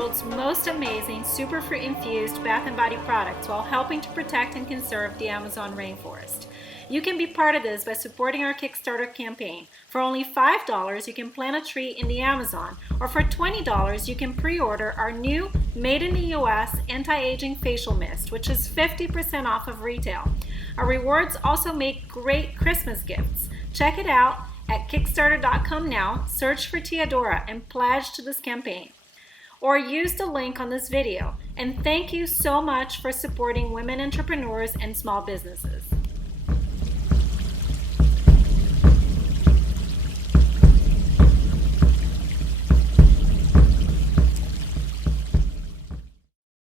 world's most amazing superfruit infused bath and body products while helping to protect and conserve the Amazon rainforest. You can be part of this by supporting our Kickstarter campaign. For only $5, you can plant a tree in the Amazon, or for $20, you can pre-order our new Made in the US Anti-Aging Facial Mist, which is 50% off of retail. Our rewards also make great Christmas gifts. Check it out at Kickstarter.com now, search for Teadora, and pledge to this campaign. Or use the link on this video. And thank you so much for supporting women entrepreneurs and small businesses.